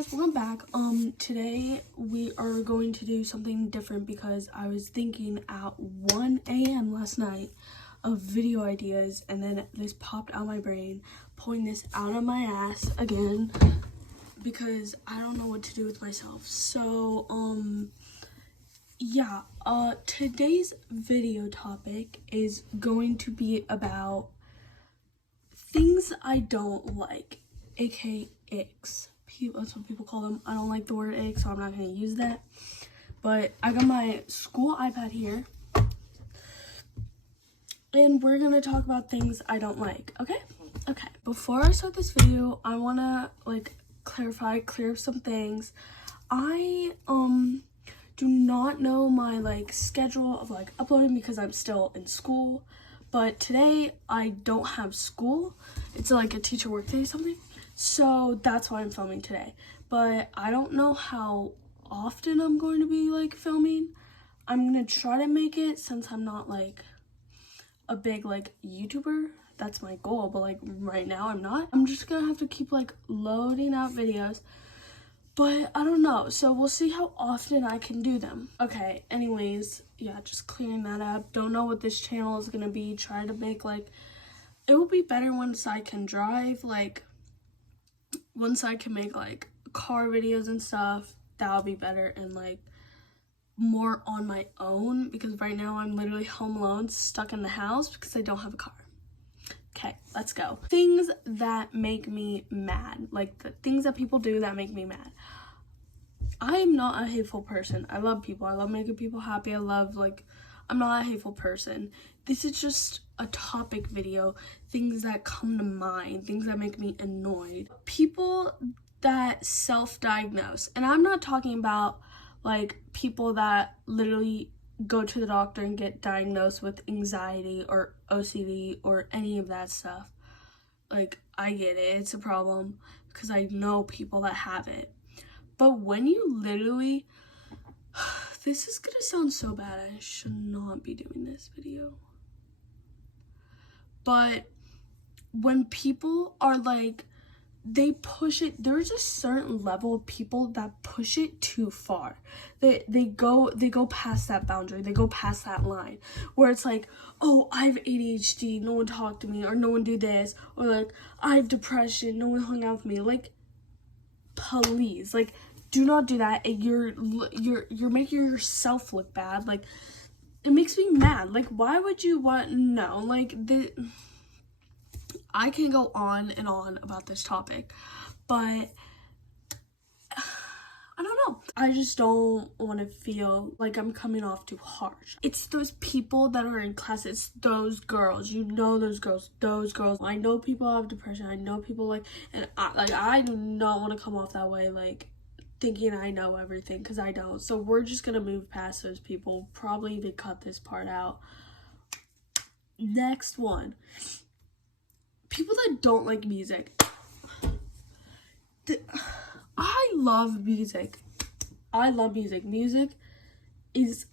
guys, welcome back. Today we are going to do something different because I was thinking at 1 a.m. last night of video ideas, and then this popped out my brain, pulling this out of my ass again because I don't know what to do with myself. So, today's video topic is going to be about things I don't like, aka icks. That's what people call them. I don't like the word ick, so I'm not going to use that. But I got my school iPad here, and we're going to talk about things I don't like, okay? Okay, before I start this video, I want to, clear up some things. I, do not know my, schedule of, uploading because I'm still in school. But today, I don't have school. It's, a teacher work day or something. So that's why I'm filming today. But I don't know how often I'm going to be, filming. I'm going to try to make it since I'm not, a big, YouTuber. That's my goal. But, right now, I'm not. I'm just going to have to keep, loading out videos. But I don't know. So we'll see how often I can do them. Okay, anyways, yeah, just clearing that up. Don't know what this channel is going to be. Try to make, it will be better once I can drive, once I can make car videos and stuff. That'll be better and more on my own, because right now I'm literally home alone, stuck in the house because I don't have a car. Okay, let's go. Things that make me mad, the things that people do that make me mad. I am not a hateful person. I love people. I love making people happy. I'm not a hateful person. This is just a topic video, things that come to mind, things that make me annoyed. People that self-diagnose, and I'm not talking about people that literally go to the doctor and get diagnosed with anxiety or OCD or any of that stuff. I get it, it's a problem because I know people that have it. But when you literally, this is gonna sound so bad, I should not be doing this video. But when people are they push it, there's a certain level of people that push it too far. They go past that boundary, they go past that line where it's oh, I have ADHD, no one talked to me, or no one do this, or I have depression, no one hung out with me. Please, do not do that. You're making yourself look bad. It makes me mad. Why would you want? No, I can go on and on about this topic, but I don't know. I just don't want to feel like I'm coming off too harsh. It's those people that are in class. It's those girls. You know those girls. Those girls. I know people have depression. I know people and I do not want to come off that way, thinking I know everything, because I don't. So we're just gonna move past those people. Probably even cut this part out. Next one. People that don't like music. I love music. I love music. Music is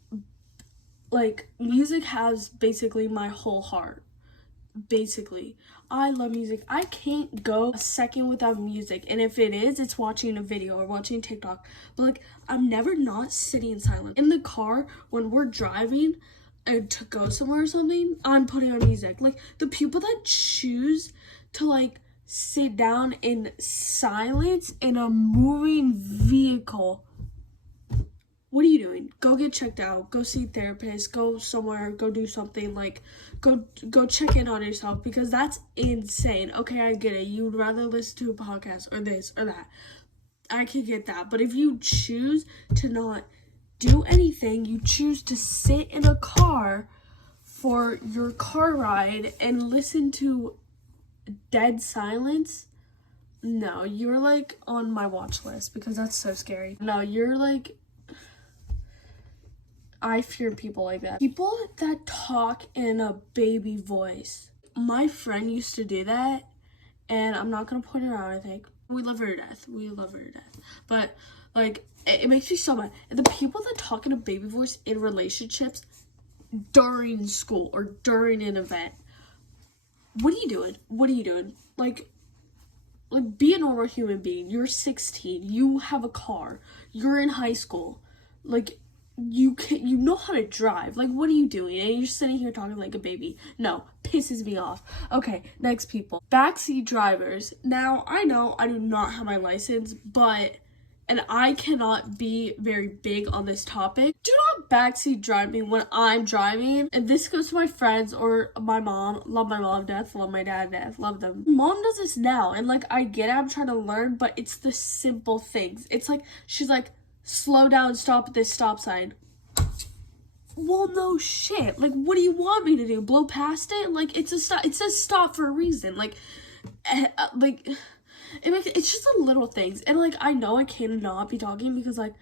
music has basically my whole heart. Basically, I love music. I can't go a second without music, and if it is, it's watching a video or watching TikTok. But I'm never not sitting in silence. In the car when we're driving to go somewhere or something, I'm putting on music. The people that choose to sit down in silence in a moving vehicle, what are you doing? Go get checked out, go see a therapist, go somewhere, go do something, go check in on yourself, because that's insane. Okay, I get it, you'd rather listen to a podcast or this or that, I can get that. But if you choose to not do anything, you choose to sit in a car for your car ride and listen to dead silence, no, you're on my watch list, because that's so scary. No, you're I fear people like that. People that talk in a baby voice. My friend used to do that, and I'm not gonna point her out, I think. We love her to death. We love her to death. But, it makes me so mad. And the people that talk in a baby voice in relationships during school or during an event. What are you doing? What are you doing? like, be a normal human being. You're 16. You have a car. You're in high school. Like, you know how to drive. Like, what are you doing? And you're sitting here talking like a baby. No, pisses me off. Okay, next people. Backseat drivers. Now, I know I do not have my license, and I cannot be very big on this topic. Do not backseat drive me when I'm driving. And this goes to my friends or my mom. Love my mom to death. Love my dad to death. Love them. Mom does this now. And like, I get it. I'm trying to learn. But it's the simple things. It's like, she's like, slow down, stop at this stop sign. Well, no shit. Like, what do you want me to do? Blow past it? Like, it's a stop. It says stop for a reason. Like, it's just the little things. And like, I know I cannot be talking because like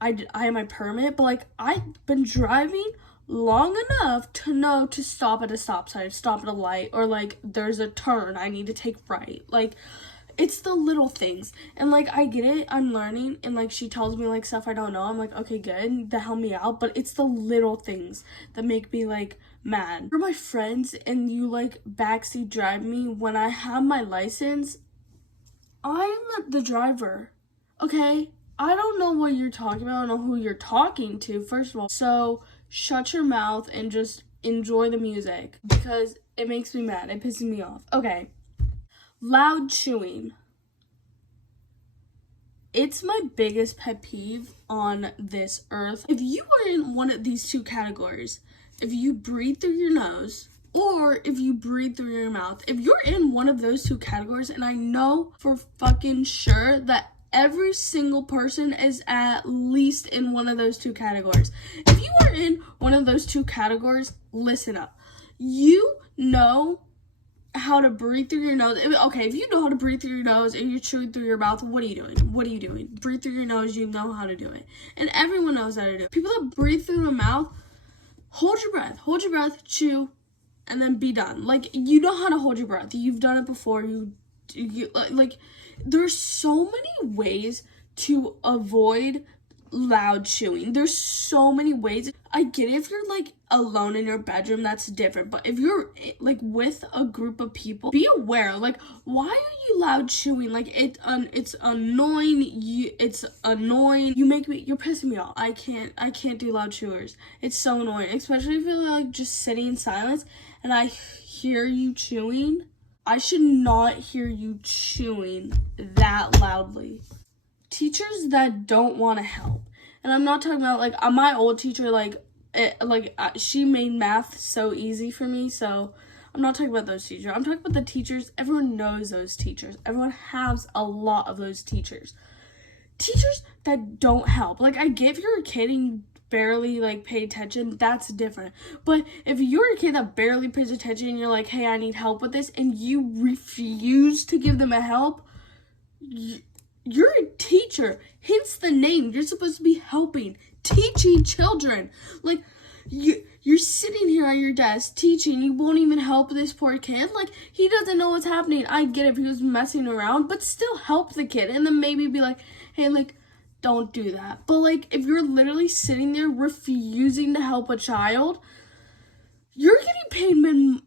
I have my permit, but like, I've been driving long enough to know to stop at a stop sign, stop at a light, or like there's a turn I need to take right. Like, it's the little things. And like, I get it, I'm learning, and like, she tells me like stuff I don't know. I'm like, okay, good, to help me out. But it's the little things that make me like mad. You're my friends and you like backseat drive me when I have my license. I'm the driver, okay? I don't know what you're talking about. I don't know who you're talking to, first of all. So shut your mouth and just enjoy the music because it makes me mad. It pisses me off. Okay. Loud chewing. It's my biggest pet peeve on this earth. If you are in one of these two categories, if you breathe through your nose or if you breathe through your mouth, if you're in one of those two categories, and I know for fucking sure that every single person is at least in one of those two categories. If you are in one of those two categories, listen up. You know how to breathe through your nose. Okay, if you know how to breathe through your nose and you're chewing through your mouth, what are you doing? What are you doing? Breathe through your nose, you know how to do it. And everyone knows how to do it. People that breathe through the mouth, hold your breath, chew, and then be done. Like, you know how to hold your breath. You've done it before. You like, there's so many ways to avoid loud chewing. There's so many ways. I get it if you're like alone in your bedroom, that's different. But if you're like with a group of people, be aware. Like, why are you loud chewing? Like, it's annoying. It's annoying. You're pissing me off. I can't do loud chewers. It's so annoying, especially if you're like just sitting in silence and I hear you chewing. I should not hear you chewing that loudly. Teachers that don't want to help. And I'm not talking about like my old teacher, she made math so easy for me. So I'm not talking about those teachers. I'm talking about the teachers. Everyone knows those teachers. Everyone has a lot of those teachers. Teachers that don't help. Like, I get if you're a kid and you barely like pay attention, that's different. But if you're a kid that barely pays attention and you're like, hey, I need help with this, and you refuse to give them a help, you're a teacher. Hence the name. You're supposed to be helping, teaching children. Like, you're sitting here at your desk teaching. You won't even help this poor kid. Like, he doesn't know what's happening. I get it if he was messing around, but still help the kid. And then maybe be like, hey, like, don't do that. But like, if you're literally sitting there refusing to help a child, you're getting paid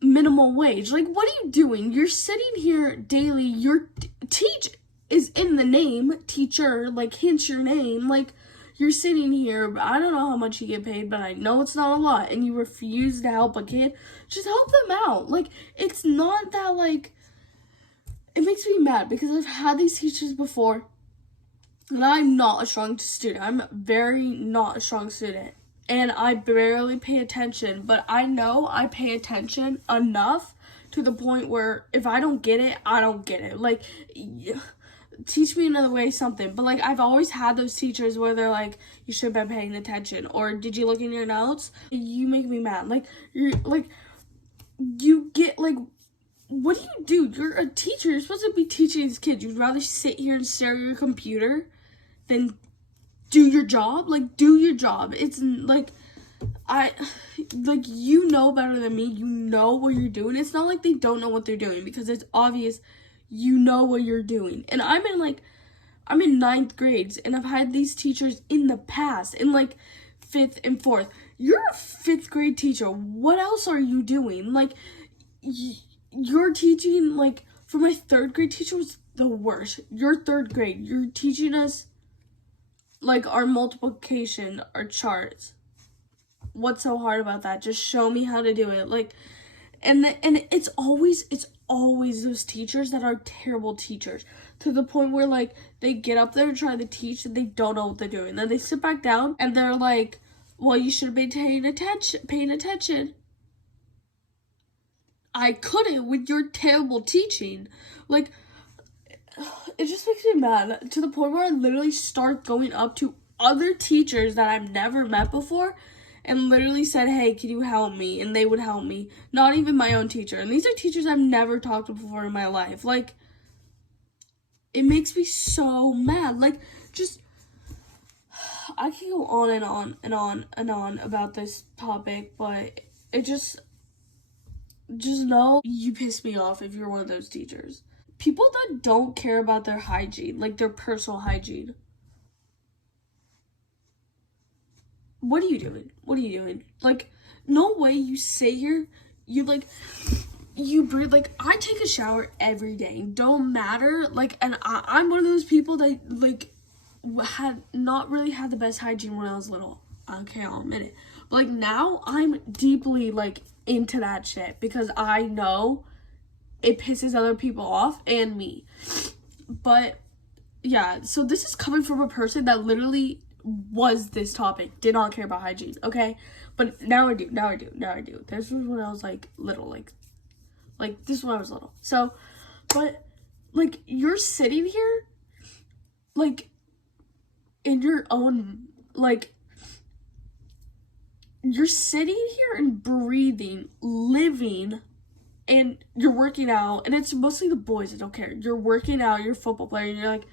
minimum wage. Like, what are you doing? You're sitting here daily. Your teach is in the name, teacher, like, hence your name. Like, you're sitting here, I don't know how much you get paid, but I know it's not a lot, and you refuse to help a kid. Just help them out. Like, it's not that, like, it makes me mad because I've had these teachers before, and I'm not a strong student. I'm very not a strong student, and I barely pay attention, but I know I pay attention enough to the point where if I don't get it, I don't get it. Like, teach me another way, something. But like, I've always had those teachers where they're like, you should have been paying attention, or did you look in your notes? You make me mad. Like, you're like, you get like, what do? You're a teacher. You're supposed to be teaching these kids. You'd rather sit here and stare at your computer than do your job. Like, do your job. It's like, you know better than me. You know what you're doing. It's not like they don't know what they're doing, because it's obvious you know what you're doing. And I'm in ninth grades, and I've had these teachers in the past, in like 5th and 4th. You're a 5th grade teacher. What else are you doing? Like, you're teaching, like, for my 3rd grade teacher was the worst. You're third grade. You're teaching us like our multiplication, our charts. What's so hard about that? Just show me how to do it. Like, and it's always those teachers that are terrible teachers, to the point where like they get up there and try to teach and they don't know what they're doing. Then they sit back down and they're like, well, you should have been paying attention. I couldn't with your terrible teaching. Like, it just makes me mad, to the point where I literally start going up to other teachers that I've never met before and literally said, hey, can you help me? And they would help me. Not even my own teacher. And these are teachers I've never talked to before in my life. Like, it makes me so mad. Like, just, I can go on and on and on and on about this topic, but it just know you piss me off if you're one of those teachers. People that don't care about their hygiene, like their personal hygiene. What are you doing? What are you doing? Like, no way you sit here, you breathe. Like, I take a shower every day. Don't matter. Like, and I'm one of those people that, like, had not really had the best hygiene when I was little. Okay, I'll admit it. But, like, now I'm deeply, like, into that shit because I know it pisses other people off and me. But, yeah, so this is coming from a person that literally was this topic, did not care about hygiene, okay? But now I do. This was when I was like little, like this is when I was little. So, but like, you're sitting here like in your own, like, you're sitting here and breathing, living, and you're working out, and it's mostly the boys that don't care. You're working out, you're a football player, and you're like,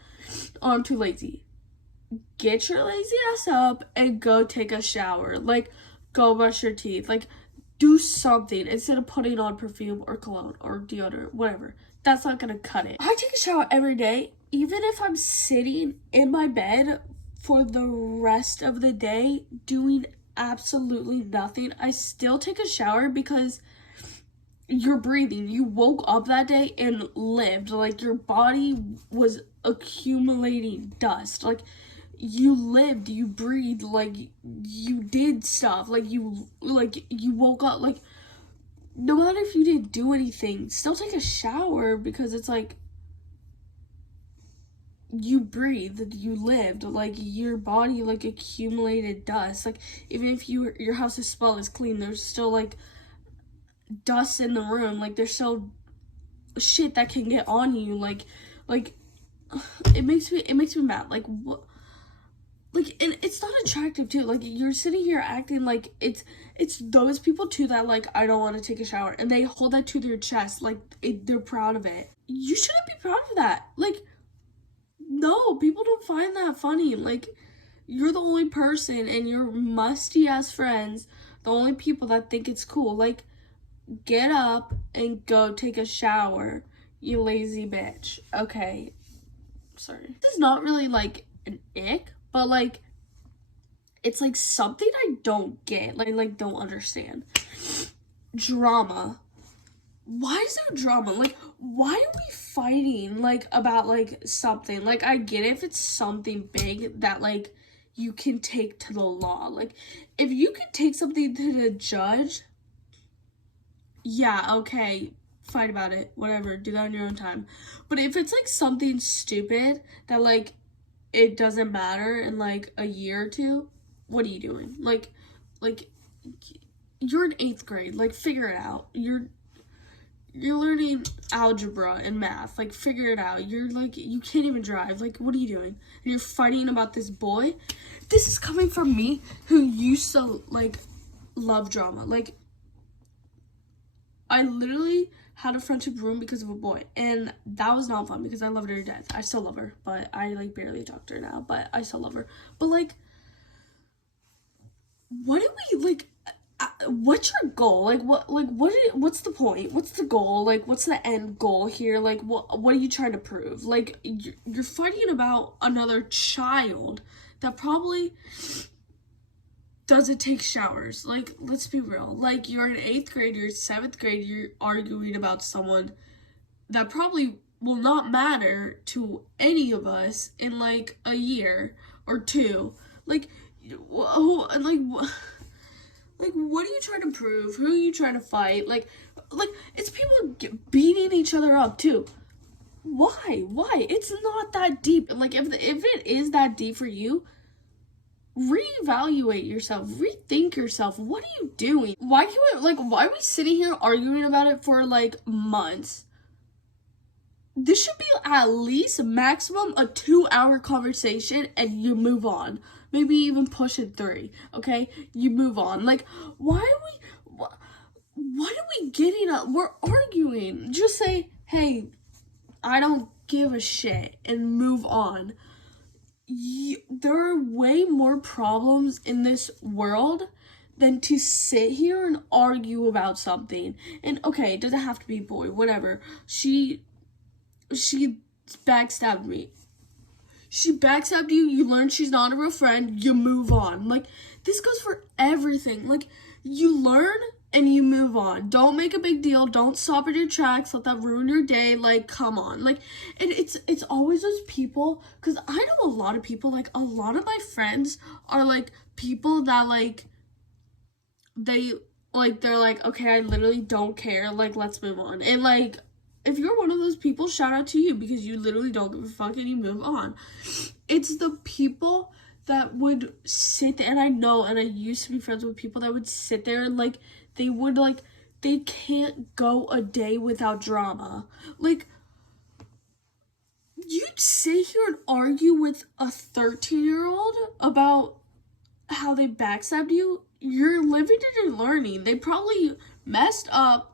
oh, I'm too lazy. Get your lazy ass up and go take a shower. Like, go brush your teeth. Like, do something instead of putting on perfume or cologne or deodorant, whatever. That's not gonna cut it. I take a shower every day, even if I'm sitting in my bed for the rest of the day doing absolutely nothing. I still take a shower because you're breathing. You woke up that day and lived. Like, your body was accumulating dust. Like, you lived, you breathed, like, you did stuff, like, you woke up. Like, no matter if you didn't do anything, still take a shower, because it's like, you breathed, you lived, like, your body, like, accumulated dust. Like, even if your house's smell is clean, there's still, like, dust in the room. Like, there's still shit that can get on you. Like, it makes me mad. Like, what? Like, and it's not attractive too. Like, you're sitting here acting like it's those people too that, like, I don't want to take a shower, and they hold that to their chest, like, they're proud of it. You shouldn't be proud of that. Like, no, people don't find that funny. Like, you're the only person, and your musty ass friends, the only people that think it's cool. Like, get up and go take a shower, you lazy bitch. Okay, sorry. This is not really like an ick, but like, it's like something I don't get, like don't understand. Drama. Why is there drama? Like, why are we fighting, like, about, like, something? Like, I get it if it's something big that, like, you can take to the law. Like, if you can take something to the judge, yeah, okay, fight about it, whatever, do that on your own time. But if it's, like, something stupid that, like, it doesn't matter in, like, a year or two, what are you doing? Like, you're in 8th grade, like, figure it out. You're learning algebra and math, like, figure it out. You're, like, you can't even drive, like, what are you doing? And you're fighting about this boy? This is coming from me, who used to, like, love drama. Like, I literally had a friendship ruined because of a boy, and that was not fun because I loved her to death. I still love her, but I, like, barely talk to her now, but I still love her. But, like, what do we, like, what's your goal? Like, what's the point? What's the goal? Like, what's the end goal here? Like, what are you trying to prove? Like, you're fighting about another child that probably doesn't take showers. Like, let's be real. Like, you're in 8th grade, you're in 7th grade, you're arguing about someone that probably will not matter to any of us in like a year or two. Like, like, what are you trying to prove? Who are you trying to fight? Like, it's people beating each other up too. Why? It's not that deep. Like, if it is that deep for you, reevaluate yourself, rethink yourself. What are you doing? Why are we sitting here arguing about it for like months? This should be at least maximum a 2-hour conversation and you move on. Maybe even push it 3, okay? You move on. Like, what are we getting at? We're arguing. Just say, hey, I don't give a shit, and move on. There are way more problems in this world than to sit here and argue about something. And okay, it doesn't have to be boy, whatever. She backstabbed me. She backstabbed you, you learn she's not a real friend, you move on. Like, this goes for everything. Like, you learn and you move on. Don't make a big deal. Don't stop in your tracks. Let that ruin your day. Like, come on. Like, and it's always those people, because I know a lot of people, like, a lot of my friends are, like, people that, like, they're like, okay, I literally don't care. Like, let's move on. And, like, if you're one of those people, shout out to you, because you literally don't give a fuck and you move on. It's the people that would sit there, and I know, and I used to be friends with people that would sit there and, like, they can't go a day without drama. Like, you'd sit here and argue with a 13-year-old about how they backstabbed you. You're living and you're learning. They probably messed up,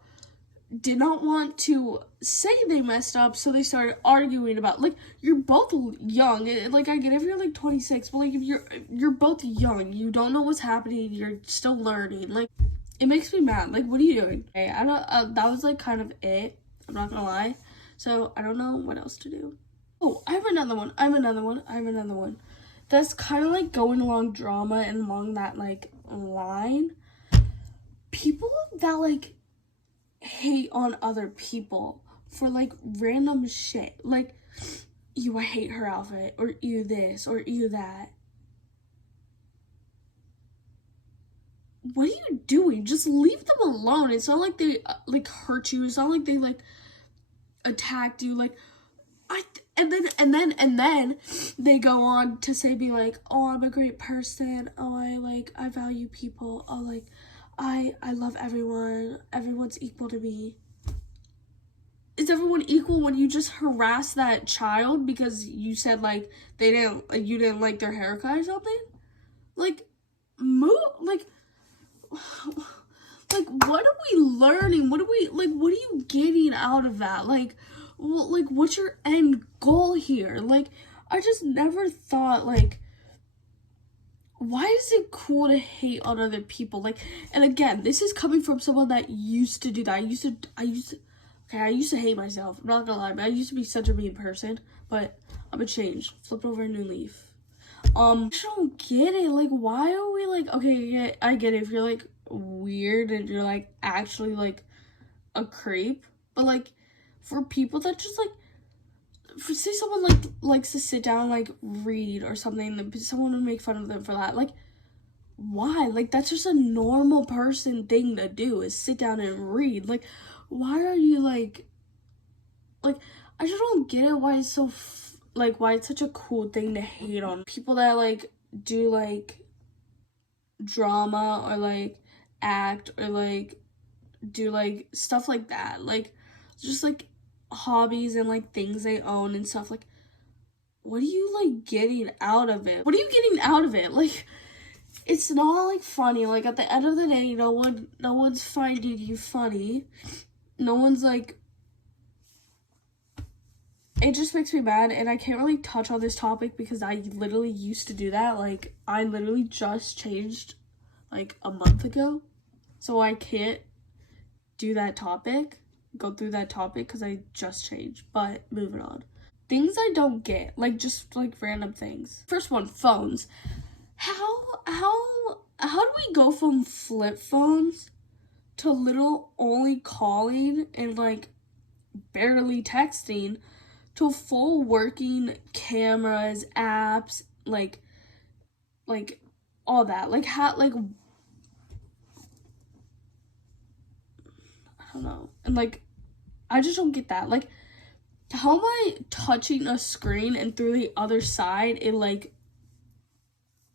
did not want to say they messed up, so they started arguing about, like, you're both young. Like, I get if you're like 26, but like, if you're both young, you don't know what's happening, you're still learning. Like, it makes me mad. Like, what are you doing? Okay, I don't. That was like kind of it. I'm not gonna lie. So I don't know what else to do. Oh, I have another one. That's kind of like going along drama and along that like line. People that like hate on other people for like random shit, like, ew, I hate her outfit, or ew this, or ew that. What are you doing? Just leave them alone. It's not like they like hurt you. It's not like they like attacked you. Like, and then they go on to say, be like, oh, I'm a great person. Oh, I value people. Oh, like, I love everyone. Everyone's equal to me. Is everyone equal when you just harass that child because you said like you didn't like their haircut or something? Like, move, like, what are we learning? What are you getting out of that? Like, what's your end goal here? Like, I just never thought, like, why is it cool to hate on other people? Like, and again, this is coming from someone that used to do that. I used to hate myself. I'm not gonna lie, but I used to be such a mean person. But I'm gonna change. Flip over a new leaf. I just don't get it. Like, why are we like, okay, I get it if you're like weird and you're like actually like a creep, but like for people that just like, say someone like likes to sit down and like read or something, someone would make fun of them for that. Like, why? Like, that's just a normal person thing to do, is sit down and read. Like, why are you like I just don't get it, why it's so why it's such a cool thing to hate on people that like do like drama or like act or like do like stuff like that, like just like hobbies and like things they own and stuff. Like, what are you like getting out of it? Like, it's not like funny. Like, at the end of the day, no one's finding you funny. No one's like, it just makes me mad, and I can't really touch on this topic because I literally used to do that. Like, I literally just changed like a month ago, so I can't do that topic, go through that topic, because I just changed. But moving on, things I don't get, like just like random things. First one, phones. How do we go from flip phones to little only calling and like barely texting to full working cameras, apps, like all that. Like how, like, I don't know. And like, I just don't get that. Like, how am I touching a screen and through the other side it like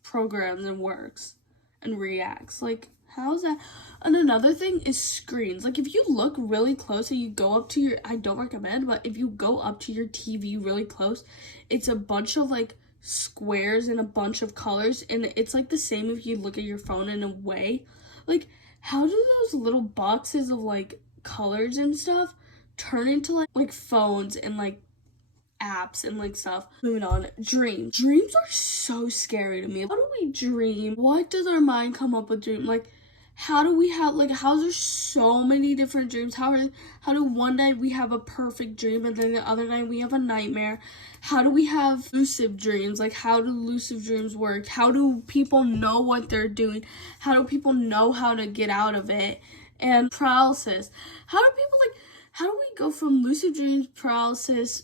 programs and works and reacts? Like, how's that? And another thing is screens. Like, if you look really close and you go up to your, I don't recommend, but if you go up to your TV really close, it's a bunch of like squares and a bunch of colors, and it's like the same if you look at your phone in a way. Like, how do those little boxes of like colors and stuff turn into like phones and like apps and like stuff? Moving on, dreams are so scary to me. How do we dream? What does our mind come up with dream? Like, how do we have, like, how is there so many different dreams? How do one night we have a perfect dream and then the other night we have a nightmare? How do we have lucid dreams? Like, how do lucid dreams work? How do people know what they're doing? How do people know how to get out of it? And paralysis. How do we go from lucid dreams, paralysis,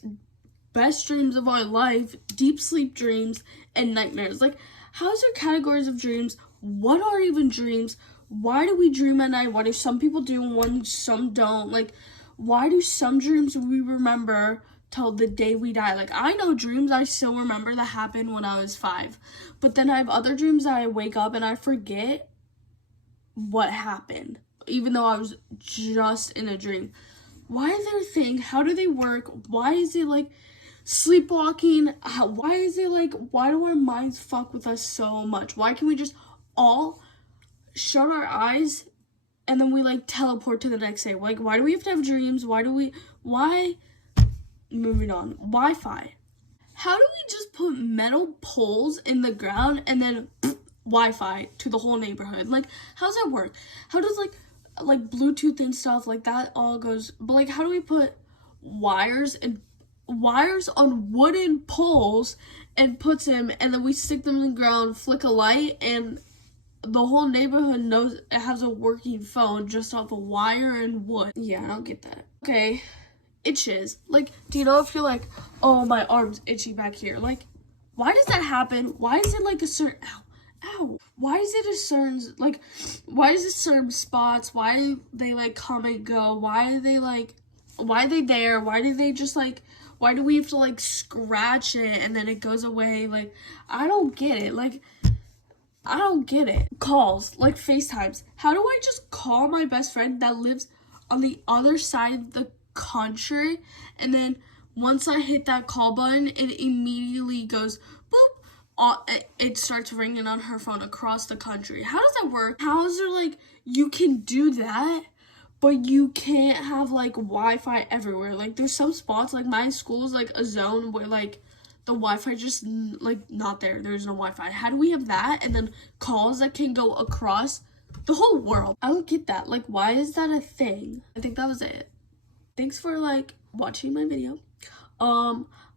best dreams of our life, deep sleep dreams, and nightmares? Like, how's there categories of dreams? What are even dreams? Why do we dream at night? Why do some people do one, some don't? Like, why do some dreams we remember till the day we die? Like, I know dreams I still remember that happened when I was 5. But then I have other dreams that I wake up and I forget what happened, even though I was just in a dream. Why is there a thing? How do they work? Why is it like sleepwalking? Why is it like, why do our minds fuck with us so much? Why can we just all shut our eyes and then we like teleport to the next day? Like, why do we have to have dreams? Why? Moving on. Wi-Fi. How do we just put metal poles in the ground and then Wi-Fi to the whole neighborhood? Like, how's that work? How does like Bluetooth and stuff like that all goes? But like, how do we put wires on wooden poles and puts them, and then we stick them in the ground, flick a light, and the whole neighborhood knows it has a working phone just off a wire and wood? Yeah, I don't get that. Okay, itches. Like, do you know if you're like, oh, my arm's itchy back here? Like, why does that happen? Why is it like a certain, ow. Why is it a certain, like, why is it certain spots? Why do they like come and go? Why are they there? Why do they just like, why do we have to like scratch it and then it goes away? Like, I don't get it. Like, I don't get it. Calls, like FaceTimes. How do I just call my best friend that lives on the other side of the country, and then once I hit that call button, it immediately goes boop. It starts ringing on her phone across the country. How does that work? How is there like, you can do that, but you can't have like Wi-Fi everywhere? Like, there's some spots, like my school is like a zone where like the Wi-Fi just like not there. There's no Wi-Fi. How do we have that and then calls that can go across the whole world? I don't get that. Like, why is that a thing? I think that was it. Thanks for like watching my video.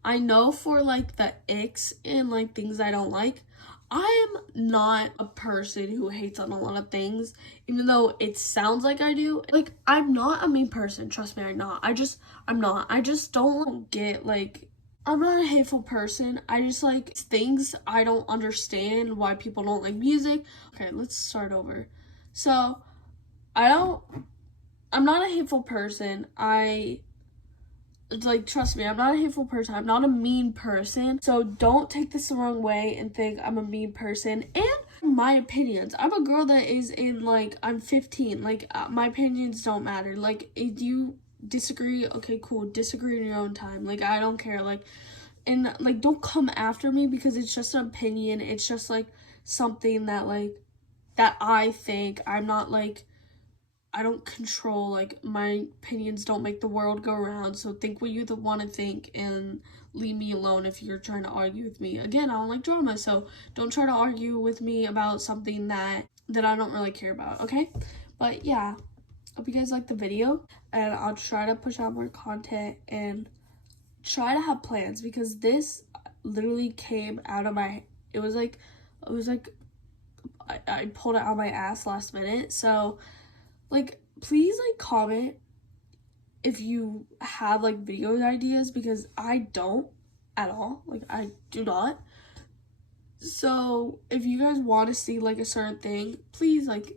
I know for like the icks and like things I don't like, I am not a person who hates on a lot of things, even though it sounds like I do. Like, I'm not a mean person. Trust me, I'm not. I'm not. I just don't get, like, I'm not a hateful person. I just like things I don't understand why people don't like music. Okay, let's start over. So, I'm not a hateful person. Like, trust me, I'm not a hateful person. I'm not a mean person. So don't take this the wrong way and think I'm a mean person. And my opinions. I'm a girl that is in, like, I'm 15. Like, my opinions don't matter. Like, if you disagree, okay, cool. Disagree in your own time. Like, I don't care. Like, and, like, don't come after me because it's just an opinion. It's just, like, something that, like, that I think. I'm not, like, I don't control, like, my opinions don't make the world go around, so think what you want to think and leave me alone if you're trying to argue with me. Again, I don't like drama, so don't try to argue with me about something that I don't really care about, okay? But yeah, hope you guys liked the video, and I'll try to push out more content and try to have plans, because this literally came out of my, it was like I pulled it out of my ass last minute. So like, please like comment if you have like video ideas, because I don't at all. Like, I do not. So if you guys want to see like a certain thing, please, like,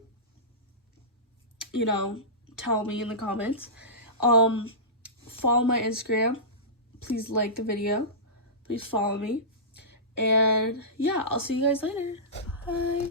you know, tell me in the comments. Follow my Instagram. Please like the video. Please follow me. And yeah, I'll see you guys later. Bye.